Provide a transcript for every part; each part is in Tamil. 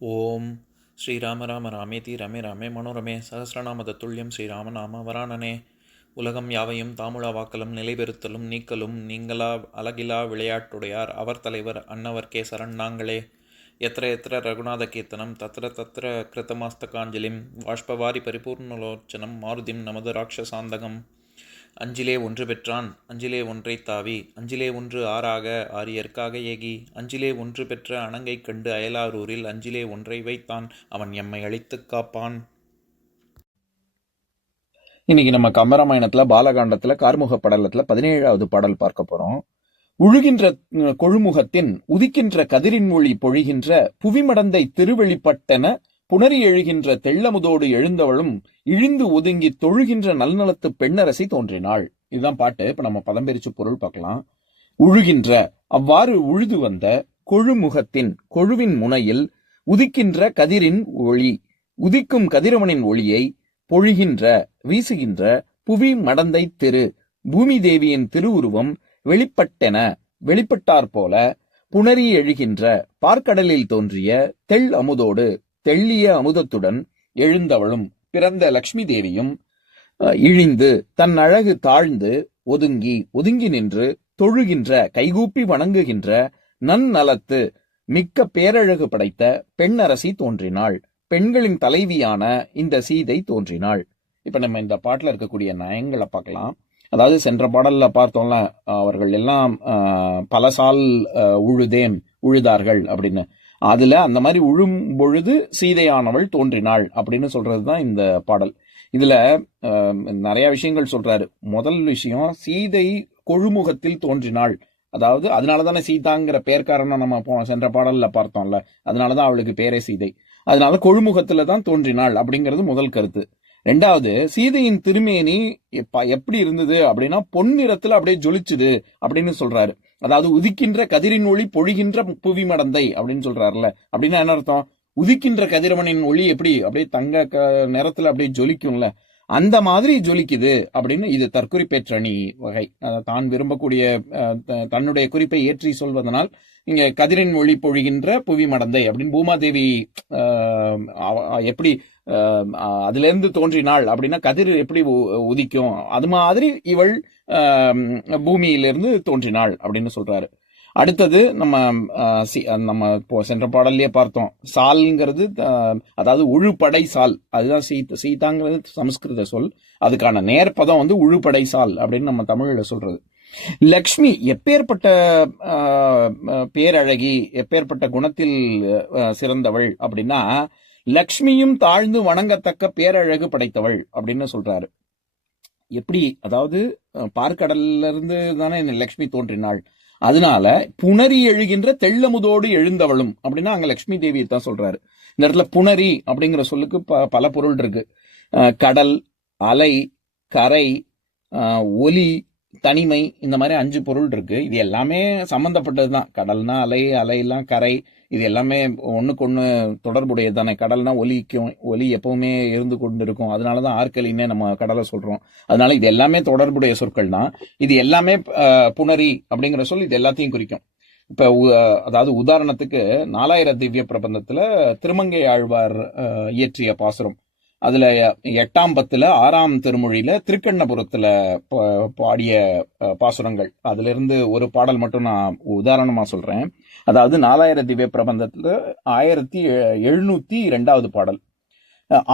ஓம் ஸ்ரீராம ராம ராமேதி ரமே ராமே மனோரமே சகசிரநாம தத்துல்யம் ஸ்ரீராம நாம வராணனே. உலகம் யாவையும் தாமுழா வாக்கலும் நிலைபெறுத்தலும் நீக்கலும் நீங்களா அழகிலா விளையாட்டுடையார் அவர் தலைவர் அன்னவர் சரண் நாங்களே. எத்திர எத்திர ரகுநாத கீர்த்தனம் தத்திர தத்திர கிருத்தமாஸ்தகாஞ்சலிம் வாஷ்பவாரி பரிபூர்ணலோச்சனம் மாருதிம் நமது ராட்சசாந்தகம். அஞ்சிலே ஒன்று பெற்றான் அஞ்சிலே ஒன்றை தாவி அஞ்சிலே ஒன்று ஆறாக ஆரியர்க்காக ஏகி அஞ்சிலே ஒன்று பெற்ற அணங்கை கண்டு அயலாரூரில் அஞ்சிலே ஒன்றை வைத்தான் அவன் எம்மை அழித்துக் காப்பான். இன்னைக்கு நம்ம கம்பராமாயணத்துல பாலகாண்டத்துல கார்முக படலத்துல 17வது பாடல் பார்க்க போறோம். உழுகின்ற கொழுமுகத்தின் உதிக்கின்ற கதிரின் ஒளி பொழிகின்ற புவிமடந்தை திருவெளிப்பட்டென புணரி எழுகின்ற தெள்ளமுதோடு எழுந்தவளும் இழிந்து ஒதுங்கி தொழுகின்ற நல்நலத்து பெண்ணரசி தோன்றினாள். இதுதான் பாட்டு. இப்ப நம்ம பதம் பிரிச்சு பொருள் பார்க்கலாம். உழுகின்ற, அவ்வாறு உழுது வந்த கொழுமுகத்தின், கொழுவின் முனையில் உதிக்கின்ற கதிரின் ஒளி, உதிக்கும் கதிரவனின் ஒளியை பொழிகின்ற, வீசுகின்ற புவி மடந்தை திரு, பூமி தேவியின் திருவுருவம் வெளிப்பட்டென, வெளிப்பட்டார் போல புணரி எழுகின்ற, பார்க்கடலில் தோன்றிய தெள் அமுதோடு, தெள்ளிய அமுதத்துடன் எழுந்தவளும் பிறந்த லக்ஷ்மி தேவியும் இழிந்து தன் அழகு தாழ்ந்து ஒதுங்கி நின்று தொழுகின்ற, கைகூப்பி வணங்குகின்ற நன்னலத்து மிக்க பேரழகு படைத்த பெண்ணரசி தோன்றினாள். பெண்களின் தலைவியான இந்த சீதை தோன்றினாள். இப்ப நம்ம இந்த பாட்டுல இருக்கக்கூடிய நயங்களை பார்க்கலாம். அதாவது சென்ற பாடல்ல பார்த்தோம்ல, அவர்கள் எல்லாம் பல சால் உழுதார்கள் அப்படின்னு. அதுல அந்த மாதிரி உழும் பொழுது சீதையானவள் தோன்றினாள் அப்படின்னு சொல்றதுதான் இந்த பாடல். இதுல நிறைய விஷயங்கள் சொல்றாரு. முதல் விஷயம், சீதை கொழுமுகத்தில் தோன்றினாள். அதாவது அதனாலதானே சீதாங்கிற பேர்காரணம் நம்ம சென்ற பாடல்ல பார்த்தோம்ல, அதனாலதான் அவளுக்கு பேரே சீதை. அதனால கொழுமுகத்துல தான் தோன்றினாள் அப்படிங்கிறது முதல் கருத்து. ரெண்டாவது, சீதையின் திருமேனி எப்படி இருந்தது அப்படின்னா பொன்னிறத்துல அப்படியே ஜொலிச்சுது அப்படின்னு சொல்றாரு. அதாவது உதிக்கின்ற கதிரின் ஒளி பொழிகின்ற புவி மடந்தை அப்படின்னு சொல்றாருல. அப்படின்னா என்ன அர்த்தம்? உதிக்கின்ற கதிரவனின் ஒளி எப்படி அப்படியே தங்க நிறத்துல அப்படியே ஜொலிக்கும்ல, அந்த மாதிரி ஜொலிக்குது அப்படின்னு. இது தற்குறிப்பேற்றணி வகை. தான் விரும்பக்கூடிய தன்னுடைய குறிப்பை ஏற்றி சொல்வதனால் இங்க கதிரின் ஒளி பொழிகின்ற புவி மடந்தை அப்படின்னு பூமாதேவி எப்படி அதுல இருந்து தோன்றினாள் அப்படின்னா கதிர் எப்படி உதிக்கும், அது மாதிரி இவள் பூமியிலிருந்து தோன்றினாள் அப்படின்னு சொல்றாரு. அடுத்தது நம்ம சென்ற பாடல்லையே பார்த்தோம். சால்ங்கிறது அதாவது உழுப்படை சால், அதுதான் சீதாங்கிறது சமஸ்கிருத சொல். அதுக்கான நேர்பதம் வந்து உழுப்படை சால் அப்படின்னு நம்ம தமிழ்ல சொல்றது. லக்ஷ்மி எப்பேற்பட்ட பேரழகி, எப்பேற்பட்ட குணத்தில் சிறந்தவள் அப்படின்னா லக்ஷ்மியும் தாழ்ந்து வணங்கத்தக்க பேரழகு படைத்தவள் அப்படின்னு சொல்றாரு. எப்படி? அதாவது பார்க்கடல்ல இருந்து தானே லக்ஷ்மி தோன்றினாள். அதனால புணரி எழுகின்ற தெள்ளமுதோடு எழுந்தவளும் அப்படின்னா அங்க லக்ஷ்மி தேவியை தான் சொல்றாரு. இந்த இடத்துல புணரி அப்படிங்கிற சொல்லுக்கு பல பொருள் இருக்கு. கடல், அலை, கரை, ஒலி, தனிமை, இந்த மாதிரி 5 பொருள் இருக்கு. இது எல்லாமே சம்பந்தப்பட்டதுதான். கடல்னா அலை, அலையெல்லாம் கரை, இது எல்லாமே ஒண்ணுக்கு ஒண்ணு தொடர்புடையது தானே. கடல்னா ஒலிக்கும், ஒலி எப்பவுமே இருந்து கொண்டு இருக்கும். அதனாலதான் ஆற்களின்னே நம்ம கடலை சொல்றோம். அதனால இது எல்லாமே தொடர்புடைய சொற்கள் தான். இது எல்லாமே புணரி அப்படிங்கிற சொல் இது எல்லாத்தையும் குறிக்கும். இப்ப அதாவது உதாரணத்துக்கு 4000 திவ்ய பிரபந்தத்துல திருமங்கை ஆழ்வார் இயற்றிய பாசுரம், அதுல 8ஆம் பத்துல 6ஆம் திருமொழியில திருக்கண்ணபுரத்துல பாடிய பாசுரங்கள், அதுல இருந்து ஒரு பாடல் மட்டும் நான் உதாரணமா சொல்றேன். அதாவது 4000 திவ்ய பிரபந்தத்துல 1702வது பாடல்.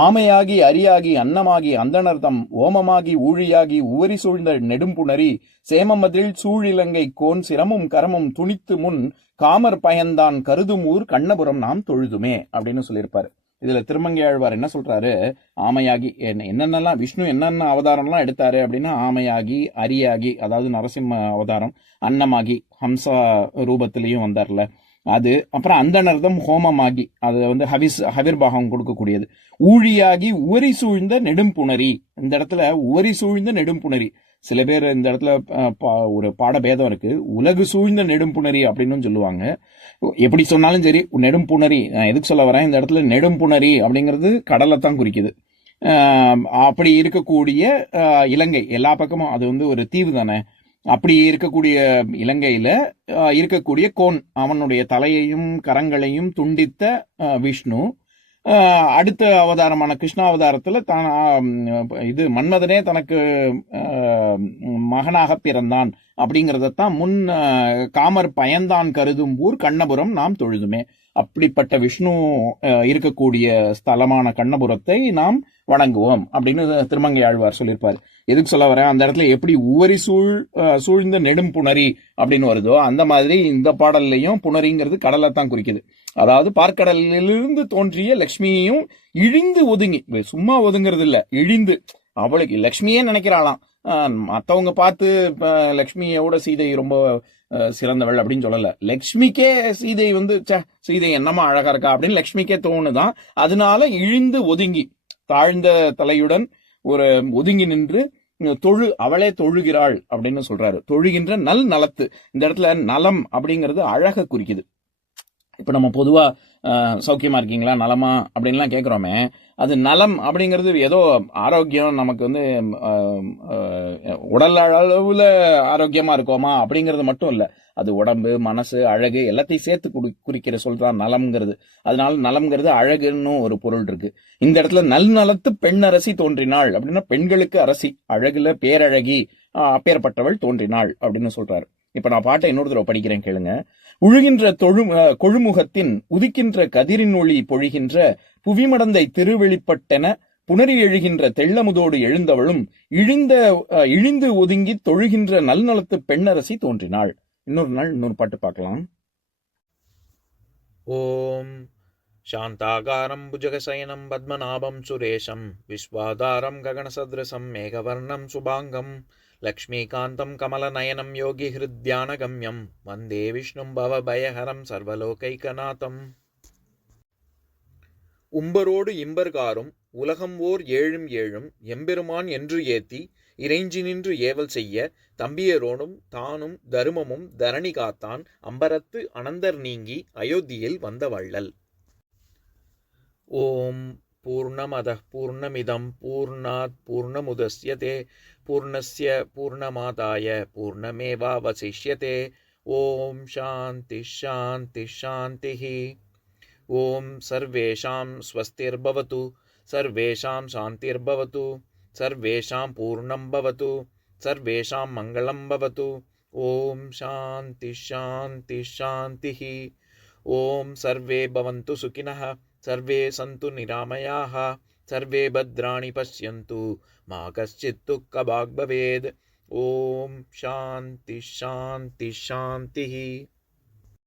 ஆமையாகி அரியாகி அன்னமாகி அந்தனர்தம் ஓமமாகி ஊழியாகி உவரி சூழ்ந்த நெடும்புணரி சேமமதில் சூழிலங்கை கோன் சிரமும் கரமும் துணித்து முன் காமர் பயந்தான் கருதும் ஊர் கண்ணபுரம் நாம் தொழுதுமே அப்படின்னு சொல்லியிருப்பாரு. இதுல திருமங்கை ஆழ்வார் என்ன சொல்றாரு? ஆமையாகி என்னென்னலாம் விஷ்ணு என்னென்ன அவதாரம்லாம் எடுத்தாரு அப்படின்னா ஆமையாகி, அரியாகி அதாவது நரசிம்ம அவதாரம், அன்னமாகி ஹம்சா ரூபத்திலையும் வந்தார்ல அது, அப்புறம் அந்தனர்தம் ஹோமமாகி அது வந்து ஹவிர்பாகம் கொடுக்கக்கூடியது, ஊழியாகி உவரி சூழ்ந்த நெடும்புணரி. இந்த இடத்துல உவரி சூழ்ந்த நெடும்புணரி, சில பேர் இந்த இடத்துல ஒரு பாடபேதம் இருக்கு. உலகு சூழ்ந்த நெடும்புணரி அப்படின்னு சொல்லுவாங்க. எப்படி சொன்னாலும் சரி, நெடும்புணரி நான் எதுக்கு சொல்ல வரேன், இந்த இடத்துல நெடும்புணரி அப்படிங்கிறது கடலை தான் குறிக்குது. அப்படி இருக்கக்கூடிய இலங்கை எல்லா பக்கமும் அது வந்து ஒரு தீவு தானே. அப்படி இருக்கக்கூடிய இலங்கையில இருக்கக்கூடிய கோன், அவனுடைய தலையையும் கரங்களையும் துண்டித்த விஷ்ணு அடுத்த அவதாரமான கிருஷ்ணாவதாரத்துல இது மன்மதனே தனக்கு மகனாக பிறந்தான் அப்படிங்கறதான் முன் காமர் பயந்தான் கருதும் ஊர் கண்ணபுரம் நாம் தொழுதுமே. அப்படிப்பட்ட விஷ்ணு இருக்கக்கூடிய ஸ்தலமான கண்ணபுரத்தை நாம் வணங்குவோம் அப்படின்னு திருமங்கை ஆழ்வார் சொல்லியிருப்பார். எதுக்கு சொல்ல வரேன், அந்த இடத்துல எப்படி உவரி சூழ்ந்த நெடும் புணரி அப்படின்னு வருதோ அந்த மாதிரி இந்த பாடல்லையும் புணரிங்கிறது கடலை தான் குறிக்குது. அதாவது பார்க்கடலிலிருந்து தோன்றிய லக்ஷ்மியையும் இழிந்து ஒதுங்கி, சும்மா ஒதுங்கிறது இல்ல, இழிந்து, அவளுக்கு லக்ஷ்மியே நினைக்கிறாளாம். மற்றவங்க பார்த்து லக்ஷ்மியோட சீதை ரொம்ப சிறந்தவள் அப்படின்னு சொல்லல, லக்ஷ்மிக்கே சீதை சீதை என்னமா அழகா இருக்கா அப்படின்னு லக்ஷ்மிக்கே தோணுதான். அதனால இழிந்து ஒதுங்கி தாழ்ந்த தலையுடன் ஒரு ஒதுங்கி நின்று அவளே தொழுகிறாள் அப்படின்னு சொல்றாரு. தொழுகின்ற நலத்து, இந்த இடத்துல நலம் அப்படிங்கிறது அழக குறிக்குது. இப்ப நம்ம பொதுவா சௌக்கியமா இருக்கீங்களா, நலமா அப்படின்லாம் கேட்கிறோமே, அது நலம் அப்படிங்கிறது ஏதோ ஆரோக்கியம், நமக்கு உடல் அளவுல ஆரோக்கியமா இருக்கோமா அப்படிங்கிறது மட்டும் இல்ல, அது உடம்பு மனசு அழகு எல்லாத்தையும் சேர்த்து குறிக்கிற சொல்றான் நலம்ங்கிறது. அதனால நலம்ங்கிறது அழகுன்னு ஒரு பொருள் இருக்கு. இந்த இடத்துல நலத்து பெண் அரசி தோன்றினாள் அப்படின்னா பெண்களுக்கு அரசி, அழகுல பேரழகி, அப்பேற்பட்டவள் தோன்றினாள் அப்படின்னு சொல்றாரு. இப்ப நான் பாட்டை இன்னொரு தடவை படிக்கிறேன், கேளுங்க. உழுகின்ற கொழுமுகத்தின் உதிக்கின்ற கதிரின் ஒளி பொழிகின்ற புவிமடந்தை திருவெளிப்பட்டென புணரி எழுகின்ற தெள்ளமுதோடு எழுந்தவளும் இழிந்து ஒதுங்கி தொழுகின்ற நல்நலத்து பெண்ணரசி தோன்றினாள். இன்னொரு பாட்டு பார்க்கலாம். ஓம் சாந்தாகாரம் புஜகசயனம் பத்மநாபம் சுரேஷம் விஸ்வாதாரம் ககனசத்ரசம் மேகவர்ணம் சுபாங்கம் லக்ஷ்மீகாந்தம் கமலநயனம் யோகி ஹிருத்யானகம்யம் வந்தே விஷ்ணும் பவபயஹரம் சர்வலோகைகநாதம். உம்பரோடு இம்பர்காரும் உலகம் ஓர் ஏழும் ஏழும் எம்பெருமான் என்று ஏத்தி இறைஞ்சி நின்று ஏவல் செய்ய தம்பியரோனும் தானும் தருமமும் தரணி காத்தான் அம்பரத்து அனந்தர் நீங்கி அயோத்தியில் வந்த வள்ளல். ஓம் பூர்ணமதః பூர்ணமிதம் பூர்ணாத் பூர்ணமுதஸ்யதே பூர்ணஸ்ய பூர்ணமாதாய பூர்ணமேவாவசிஷ்யதே. ஓம் சாந்தி சாந்தி சாந்திः. ஓம் சர்வேஷாம் ஸ்வஸ்திர்பவது சர்வேஷாம் சாந்திர்பவது சர்வேஷாம் பூர்ணம் பவது சர்வேஷாம் மங்களம் பவது. ஓம் சாந்தி சாந்தி சாந்திः. ஓம் சர்வே பவந்து சுகினः சர்வே சந்து நிராமயாः சர்வே பத்ராணி பஷ்யந்து மா கஷ்சித் துக்கபாக் பவேத். ஓம் சாந்தி சாந்தி சாந்திः.